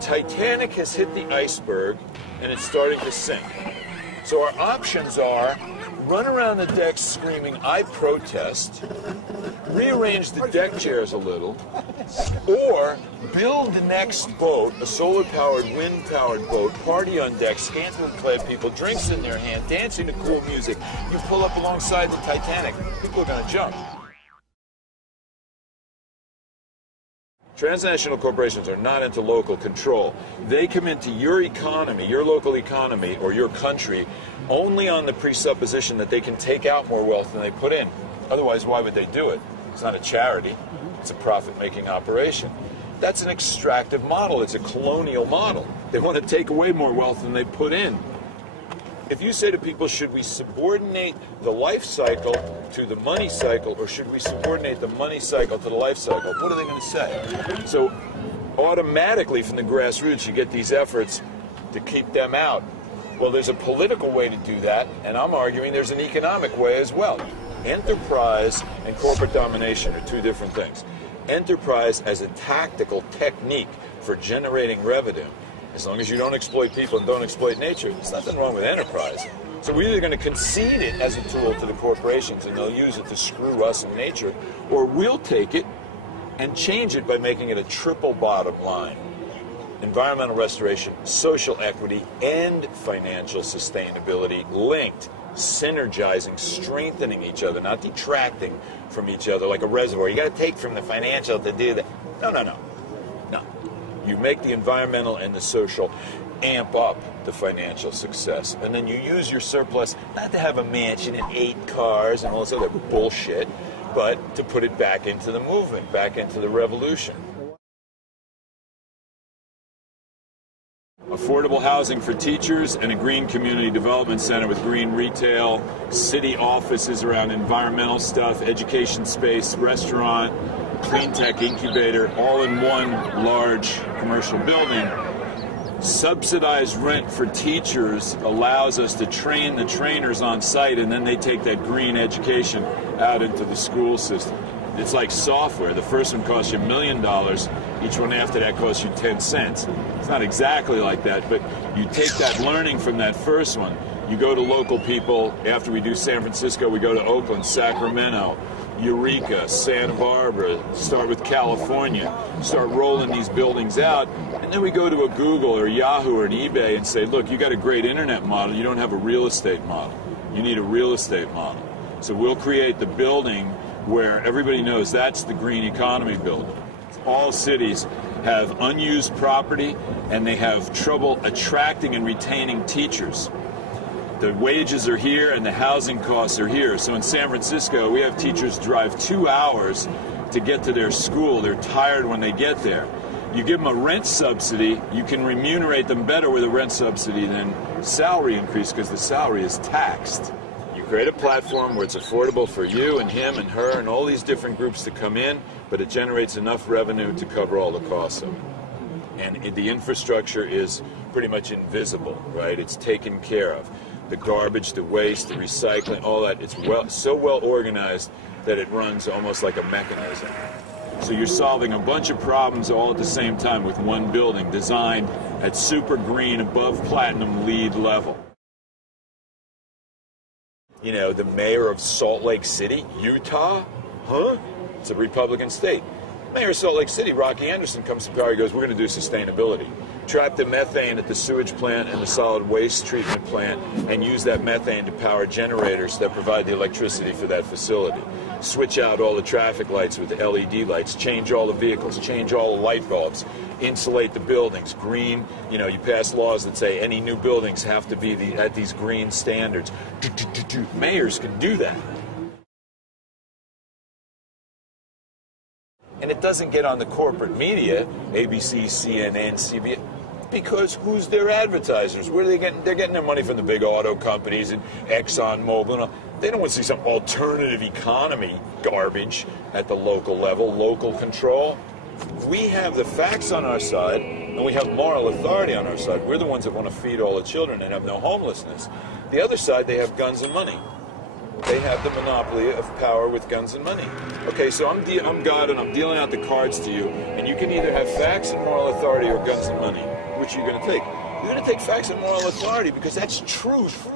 Titanic has hit the iceberg and it's starting to sink. So our options are run around the decks screaming, "I protest," rearrange the deck chairs a little, or build the next boat, a solar-powered, wind-powered boat, party on deck, scantily-clad people, drinks in their hand, dancing to cool music. You pull up alongside the Titanic, people are going to jump. Transnational corporations are not into local control. They come into your economy, your local economy, or your country only on the presupposition that they can take out more wealth than they put in. Otherwise, why would they do it? It's not a charity. It's a profit-making operation. That's an extractive model. It's a colonial model. They want to take away more wealth than they put in. If you say to people, should we subordinate the life cycle to the money cycle, or should we subordinate the money cycle to the life cycle, what are they going to say? So automatically from the grassroots you get these efforts to keep them out. Well, there's a political way to do that, and I'm arguing there's an economic way as well. Enterprise and corporate domination are two different things. Enterprise as a tactical technique for generating revenue. As long as you don't exploit people and don't exploit nature, there's nothing wrong with enterprise. So we're either going to concede it as a tool to the corporations and they'll use it to screw us in nature, or we'll take it and change it by making it a triple bottom line. Environmental restoration, social equity, and financial sustainability linked, synergizing, strengthening each other, not detracting from each other like a reservoir. You got to take from the financial to do that. No. You make the environmental and the social amp up the financial success. And then you use your surplus not to have a mansion and 8 cars and all this other bullshit, but to put it back into the movement, back into the revolution. Affordable housing for teachers and a green community development center with green retail, city offices around environmental stuff, education space, restaurant, clean tech incubator, all in one large commercial building. Subsidized rent for teachers allows us to train the trainers on site, and then they take that green education out into the school system. It's like software. The first one costs you $1 million. Each one after that costs you 10 cents. It's not exactly like that, but you take that learning from that first one. You go to local people. After we do San Francisco, we go to Oakland, Sacramento, Eureka, Santa Barbara, start with California, start rolling these buildings out, and then we go to a Google or Yahoo or an eBay and say, look, you got a great internet model, you don't have a real estate model. You need a real estate model. So we'll create the building where everybody knows that's the green economy building. All cities have unused property and they have trouble attracting and retaining teachers. The wages are here and the housing costs are here. So in San Francisco, we have teachers drive 2 hours to get to their school. They're tired when they get there. You give them a rent subsidy, you can remunerate them better with a rent subsidy than salary increase because the salary is taxed. You create a platform where it's affordable for you and him and her and all these different groups to come in, but it generates enough revenue to cover all the costs of it. And the infrastructure is pretty much invisible, right? It's taken care of. The garbage, the waste, the recycling, all that, it's so well organized that it runs almost like a mechanism. So you're solving a bunch of problems all at the same time with one building designed at super green, above platinum LEED level. You know, the mayor of Salt Lake City, Utah, it's a Republican state. Mayor of Salt Lake City, Rocky Anderson, comes to power, he goes, we're going to do sustainability. Trap the methane at the sewage plant and the solid waste treatment plant and use that methane to power generators that provide the electricity for that facility. Switch out all the traffic lights with the LED lights, change all the vehicles, change all the light bulbs, insulate the buildings, green, you know, you pass laws that say any new buildings have to be at these green standards. Mayors can do that. And it doesn't get on the corporate media, ABC, CNN, CBS, because who's their advertisers? Where are they getting? They're getting their money from the big auto companies and Exxon Mobil and all. They don't want to see some alternative economy garbage at the local level, local control. We have the facts on our side, and we have moral authority on our side. We're the ones that want to feed all the children and have no homelessness. The other side, they have guns and money. They have the monopoly of power with guns and money. Okay, so I'm God and I'm dealing out the cards to you, and you can either have facts and moral authority or guns and money. Which are you going to take? You're going to take facts and moral authority because that's truth.